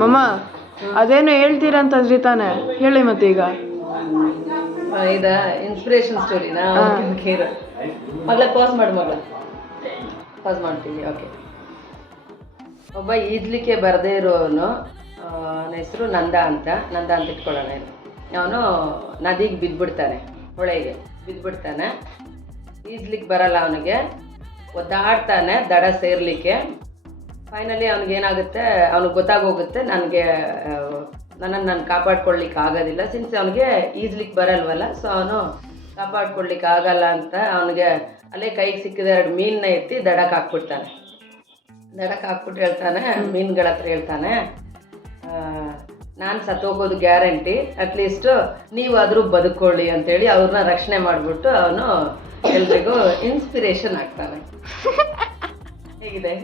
ಮಮ್ಮ ಅದೇನೋ ಹೇಳ್ತೀರಂತಂದ್ರಿ ತಾನೆ, ಹೇಳಿ ಮತ್ತೆ ಈಗ. ಇದಾ ಇನ್ಸ್ಪಿರೇಷನ್ ಸ್ಟೋರಿನಾ? ಮಗಳ ಪಾಸ್ ಮಾಡು, ಮಗಳ ಪಾಸ್ ಮಾಡ್ತೀವಿ. ಓಕೆ. ಒಬ್ಬ ಈಜ್ಲಿಕ್ಕೆ ಬರದೇ ಇರೋನು, ಅವನ ಹೆಸರು ನಂದ ಅಂತ ಇಟ್ಕೊಳ್ಳೋಣ. ಅವನು ನದಿಗೆ ಬಿದ್ದುಬಿಡ್ತಾನೆ, ಹೊಳೆಗೆ ಬಿದ್ದುಬಿಡ್ತಾನೆ. ಈಜ್ಲಿಕ್ಕೆ ಬರಲ್ಲ ಅವನಿಗೆ, ಒದ್ದಾಡ್ತಾನೆ ದಡ ಸೇರ್ಲಿಕ್ಕೆ. ಫೈನಲಿ ಅವ್ನಿಗೇನಾಗುತ್ತೆ, ಅವ್ನಿಗೆ ಗೊತ್ತಾಗೋಗುತ್ತೆ ನನ್ನನ್ನು ನಾನು ಕಾಪಾಡ್ಕೊಳ್ಲಿಕ್ಕೆ ಆಗೋದಿಲ್ಲ. ಸಿನ್ಸ್ ಅವನಿಗೆ ಈಜ್ಲಿಕ್ಕೆ ಬರಲ್ವಲ್ಲ, ಸೊ ಅವನು ಕಾಪಾಡ್ಕೊಳ್ಲಿಕ್ಕೆ ಆಗಲ್ಲ ಅಂತ ಅವನಿಗೆ ಅಲ್ಲೇ ಕೈಗೆ ಸಿಕ್ಕಿದ 2 ಮೀನನ್ನ ಎತ್ತಿ ದಡಕ್ಕೆ ಹಾಕ್ಬಿಟ್ಟು ಹೇಳ್ತಾನೆ, ಮೀನುಗಳ ಹತ್ರ ಹೇಳ್ತಾನೆ, ನಾನು ಸತ್ತೋಗೋದು ಗ್ಯಾರಂಟಿ, ಅಟ್ಲೀಸ್ಟು ನೀವಾದರೂ ಬದುಕೊಳ್ಳಿ ಅಂತೇಳಿ ಅವ್ರನ್ನ ರಕ್ಷಣೆ ಮಾಡಿಬಿಟ್ಟು ಅವನು ಎಲ್ರಿಗೂ ಇನ್ಸ್ಪಿರೇಷನ್ ಆಗ್ತಾನೆ. ಹೇಗಿದೆ?